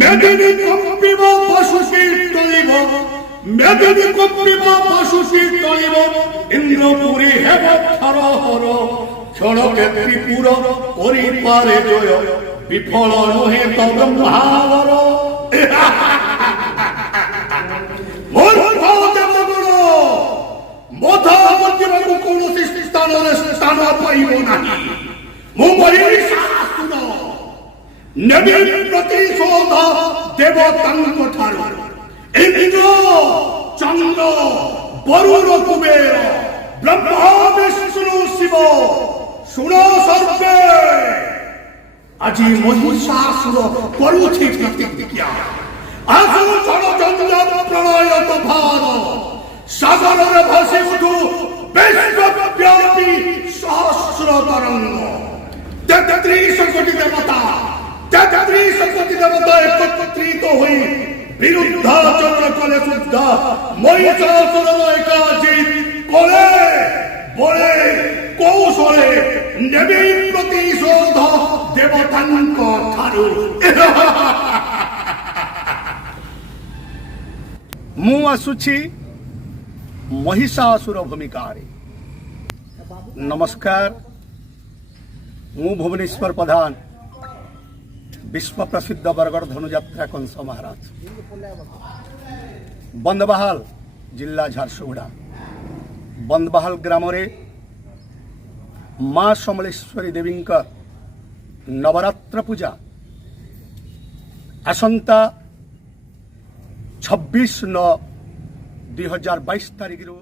মেদিনী কম্পিব পশুশীল তলিব, মেদিনী কম্পিব পশুশীল তলিব, ইন্দ্রপুরী হেব থর হর, ক্ষণকে ত্রিপুর করি পারে জয়, বিফল নহে তো ব্রহ্মাবর। মধাবতীবাবু কৌশি স্থাନରେ স্থান পাইব নাহি, মো মহিষাসুর নেবে প্রতিশোধ দেবতাঙ্ক ঠারু। ইন্দ্র চন্দ্র বরুণ কুবের ব্রহ্মা বিষ্ণু শিব শুণ সর্বে, আজি মহিষাসুর করুছি প্রতিজ্ঞা। আসন ষড়যন্ত্র প্রণয়ত ভার, সাগরের ভাসি উঠু বিশ্বব্যাপী সহস্র তরঙ্গ। ৩৩ কোটি দেবতা, ৩৩ কোটি দেবতা একত্রিত হই বিরুদ্ধাচরণ কলে শুদ্ধ মহিষাসুরের একাজিৎ করে বলে কৌশলে নেবে প্রতিশোধ দেবতাঙ্ক ঠারু। ମୁଁ ଆସୁଛି ମହିଷାସୁର ଭୂମିକାରେ। ନମସ୍କାର, ମୁଁ ଭୁବନେଶ୍ୱର ପ୍ରଧାନ ବିଶ୍ୱ ପ୍ରସିଦ୍ଧ ବରଗଡ଼ ଧନୁଯାତ୍ରା କଂସ ମହାରାଜ, ବନ୍ଦବାହାଲ ଜିଲ୍ଲା ଝାରସୁଗୁଡ଼ା। ବନ୍ଦବାହାଲ ଗ୍ରାମରେ ମା ସମଲେଶ୍ୱରୀ ଦେବୀଙ୍କ ନବରାତ୍ର ପୂଜା ଆସନ୍ତା 26/9/2022 ତାରିଖରୁ